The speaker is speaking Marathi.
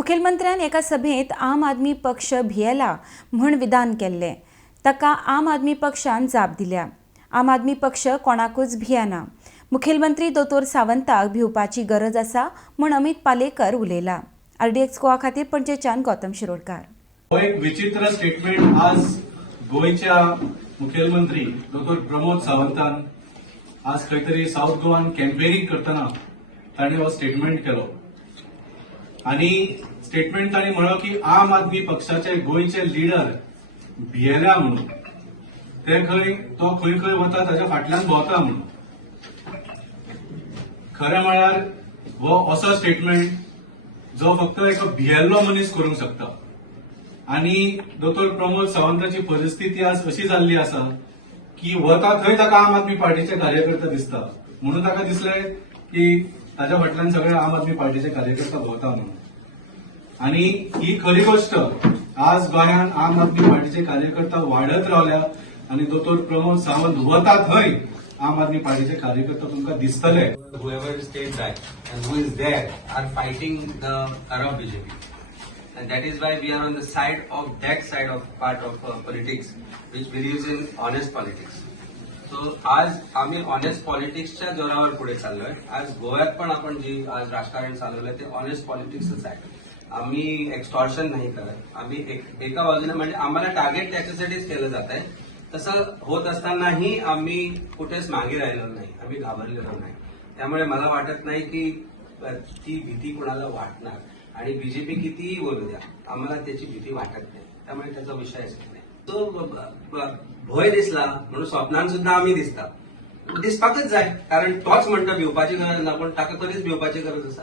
मुखेलमंत्र्यान एका सभेत आम आदमी पक्ष भियेला म्हण विधान केल्ले. ताका आम आदमी पक्षान जाप दिल्या. आम आदमी पक्ष कोणाकूच भियेना. मुखेलमंत्री दोतोर सावंताक भिवपाची गरज आसा म्हण अमित पालेकर उलयला. RDX गोवा खातीर पणजेच्यान गौतम शिरोडकार. हो एक विचित्र स्टेटमेंट आज गोयच्या मुखेलमंत्री डॉ. प्रमोद सावंतान आज खंय तरी साऊथ गोवान कॅम्पेनिंग करतना ताणें हो स्टेटमेंट केलो आणि स्टेटमेंट ताणें म्हणलो की आम आदमी पक्षाचे गोयचे लिडर भियेल्या म्हणून तो खंय खंय वता ताच्या फाटल्यान भोंवता म्हणून. खरें म्हळ्यार हो असो स्टेटमेंट जो फक्त एक भियेल्लो मनीस करूंक शकता. आणि डॉ. प्रमोद सावंताची परिस्थिती आज अशी जाल्ली आसा की वता थंय ताका आम आदमी पार्टीचे कार्यकर्ते दिसता म्हणून ताका दिसले की ताच्या फाटल्यान सगळे आम आदमी पार्टीचे कार्यकर्ते भोंवता म्हणून. आणि ही खरी गोष्ट आज गोंयांत आम आदमी पार्टीचे कार्यकर्ते वाडत रावल्या आणि डॉ. प्रमोद सावंत वता थंय आम आदमी पार्टीचे कार्यकर्ते तुमकां दिसतले. Whoever stayed back and who is there are fighting the corrupt BJP, and that is why we are on the side of that side of part of politics which believes in honest politics. So आज आम्ही ऑनेस्ट पॉलिटिक्सच्या जोरावर पुढे चाललोय. आज गोव्यात पण आपण जी आज राजकारण चालवलंय ते ऑनेस्ट पॉलिटिक्सच आहे. आम्ही एक्सटॉर्शन नाही करत. आम्ही एका बाजूने म्हणजे आम्हाला टार्गेट त्याच्यासाठीच केलं जात आहे. तसं होत असतानाही आम्ही कुठेच मागे राहिलो नाही, आम्ही घाबरलेलो नाही. त्यामुळे मला वाटत नाही की ती भीती कुणाला वाटणार. आणि बीजेपी कितीही बोलू द्या, आम्हाला त्याची भीती वाटत नाही. त्यामुळे त्याचा विषयच नाही. तो भय दिसला म्हणून स्वप्नान सुद्धा आम्ही दिसता दिसपाकच जाय. कारण तोच म्हणतो भिवपाची गरज ना, पण ताका कधीच भिवपाची गरज आसा.